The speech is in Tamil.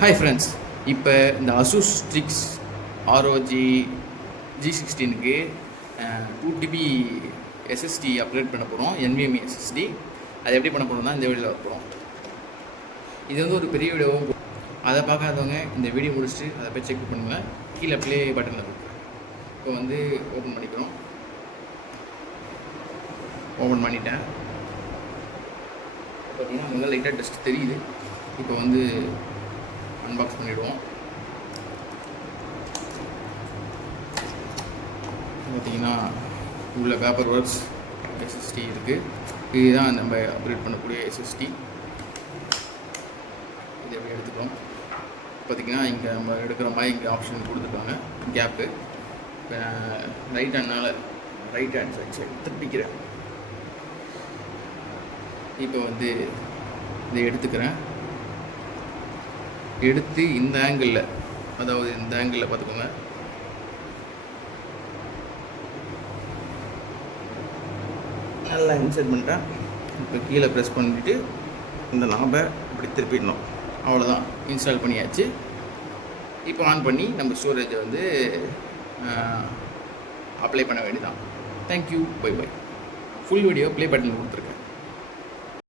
ஹாய் ஃப்ரெண்ட்ஸ், இப்போ இந்த அசூஸ் ஸ்ட்ரிக்ஸ் ROG G16க்கு 2 TB SSD அப்கிரேட் பண்ண போகிறோம். NVMe SSD. அது எப்படி பண்ண போகிறோம்னா இந்த வீடியோவில் வரப்போகிறோம். இது வந்து ஒரு பெரிய வீடியோவும், அதை பார்க்காதவங்க இந்த வீடியோ முடிச்சுட்டு அதை போய் செக் பண்ணுங்கள். கீழே ப்ளே பட்டனில் இருக்கு. இப்போ வந்து ஓப்பன் பண்ணிக்கிறோம். ஓப்பன் பண்ணிட்டேன். பார்த்தீங்கன்னா முதல்ல லைட்டாக டஸ்ட் தெரியுது. இப்போ வந்து அன்பாக்ஸ் பண்ணிவிடுவோம். பார்த்திங்கன்னா உள்ள பேப்பர் ஒர்க்ஸ் SSD இருக்குது. இதுதான் நம்ம அப்கிரேட் பண்ணக்கூடிய SSD. இது எப்படி எடுத்துக்கிறோம். பார்த்திங்கன்னா இங்கே நம்ம எடுக்கிற மாதிரி இங்கே ஆப்ஷன் கொடுத்துருக்காங்க. கேப்பு ரைட் ஹேண்ட் சைடு திருப்பிக்கிறேன். இப்போ வந்து இதை எடுத்துக்கிறேன். எடுத்து இந்த ஆங்கிளில், அதாவது இந்த ஆங்கிளில் பார்த்துக்கோங்க. நல்லா இன்சர்ட் பண்ணிட்டேன். இப்போ கீழே ப்ரெஸ் பண்ணிவிட்டு இந்த நாபை இப்படி திருப்பிடணும். அவ்வளோதான், இன்ஸ்டால் பண்ணியாச்சு. இப்போ ஆன் பண்ணி நம்ம ஸ்டோரேஜை வந்து அப்ளை பண்ண வேண்டியதான். Thank you, bye bye. Full video play button கொடுத்துருக்கேன்.